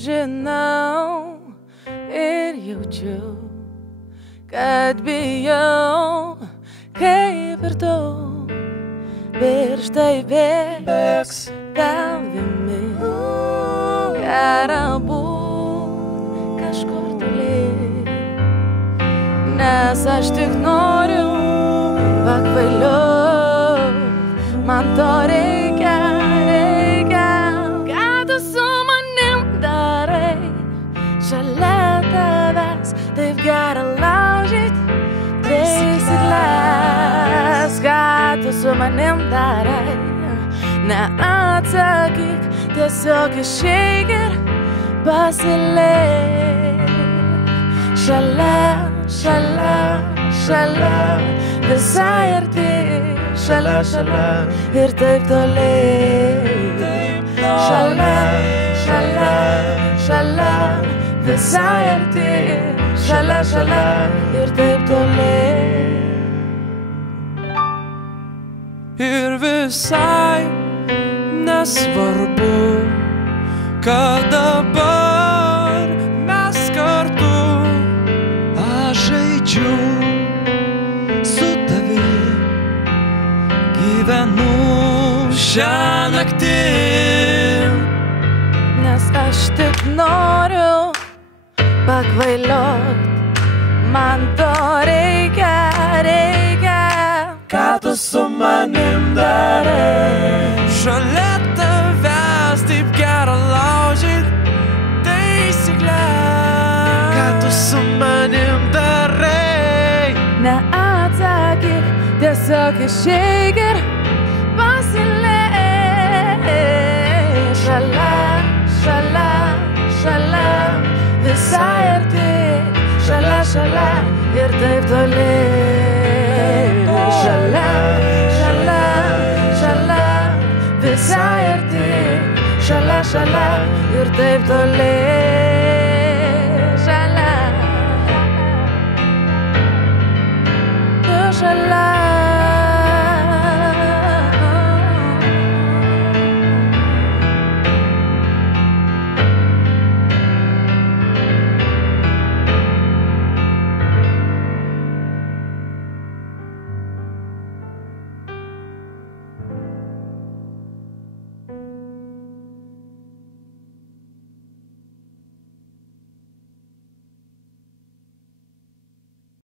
Žinau ir jaučiu, kad bijau, kaip ir tu, pirštai bėgs tavimi. Gera būt kažkur toli, nes aš tik noriu pakvailiu, man to reikia, ką tu su manim darai. Šalia tavęs taip gera laužyt taisykles, ką tu su manim darai. Neatsakyk, tiesiog išeik ir pasilik. Šalia, visai arti, šalia ir taip toli. Šalia, visai arti, šalia ir taip toli. Ir visai nesvarbu, kad dabar mes kartu. Aš žaidžiu su tavim, gyvenu šią naktį, nes aš tik noriu pakvailiot, man to reikia, ką tu su manim darai. Šalia tavęs taip gera laužyt taisykles, ką tu su manim darai. Neatsakyk, tiesiog išeik ir pasilik. Šalia, visai arti, šalia ir taip toli. Šalia, visai arti, šalia ir taip toli.